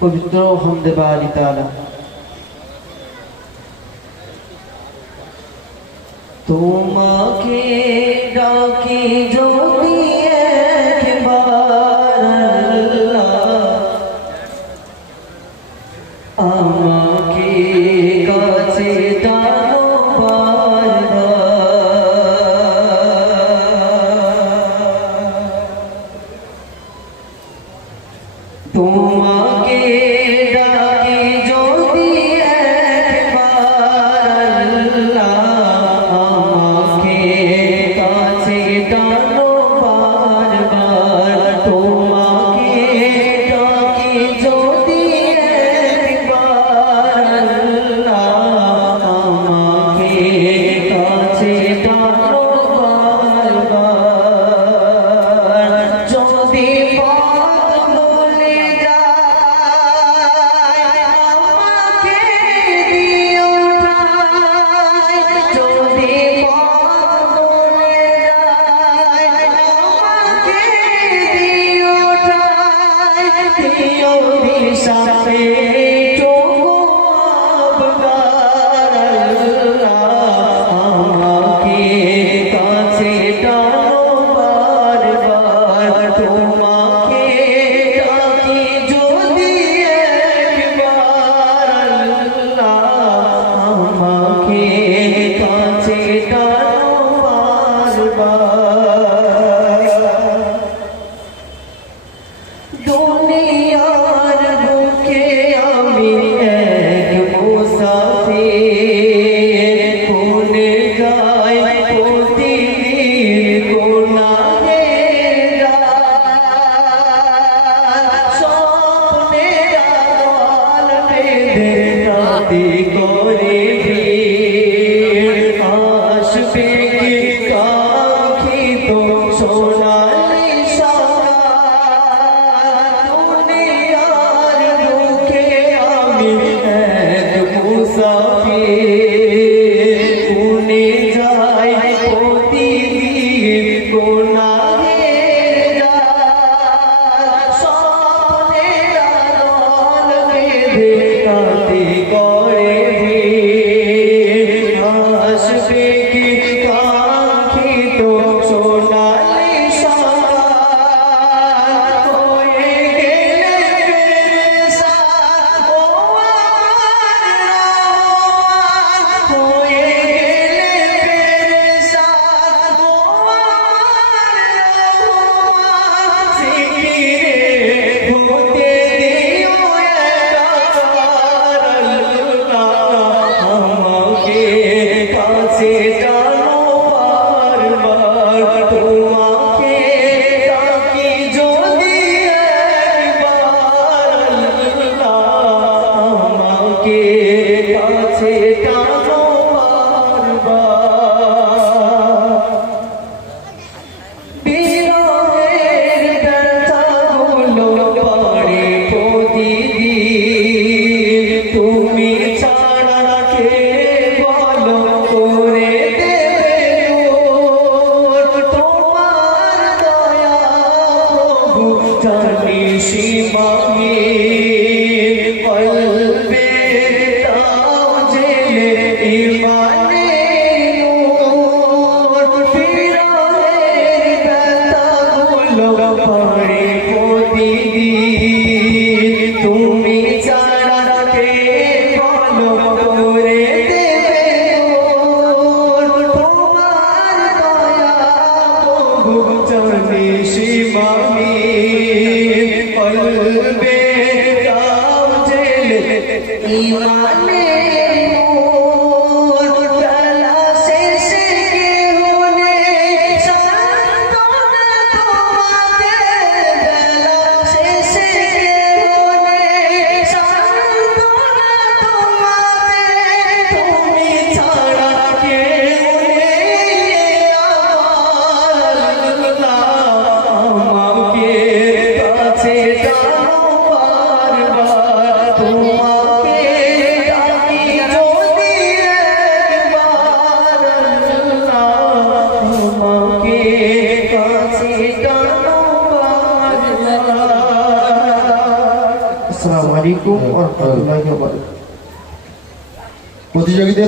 পবিত্র হামদে বারি তাআলা। তোমাকে ডাকি যদি একবার আল্লাহ, আমাকে কাছে টানো তোমাকে ডাকি যদি একবার আল্লাহ, আমাকে কাছে টানো বারবার। তোমাকে ডাকি যদি একবার আল্লাহ, আমাকে কাছে টানো বারবার। যদি দুনিয়ার বুকে আমি এক মুসাফির, কোনে যাই প্রতিদিন গুনাহের স্বপ্নে আড়াল বেঁধে রাতে করে ভিড়, আসবে কি কাঙ্ক্ষিত সোনালি মুসাফির, কোনে যাই প্রতিদিন গুনাহের স্বপ্নের আড়াল বেঁধে রাতে করে ভিড়, আসবে কি কাঙ্ক্ষিত সোনালি তুমি ছাড়া কে বলো করে দেবে তোমার দয়া প্রভু জানি সীমাহী কলবে দাও জেলে ইমানে আমাকে আসসালামু আলাইকুম ওয়া রাহমাতুল্লাহি ওয়া বারাকাতুহু। প্রতিযোগীদের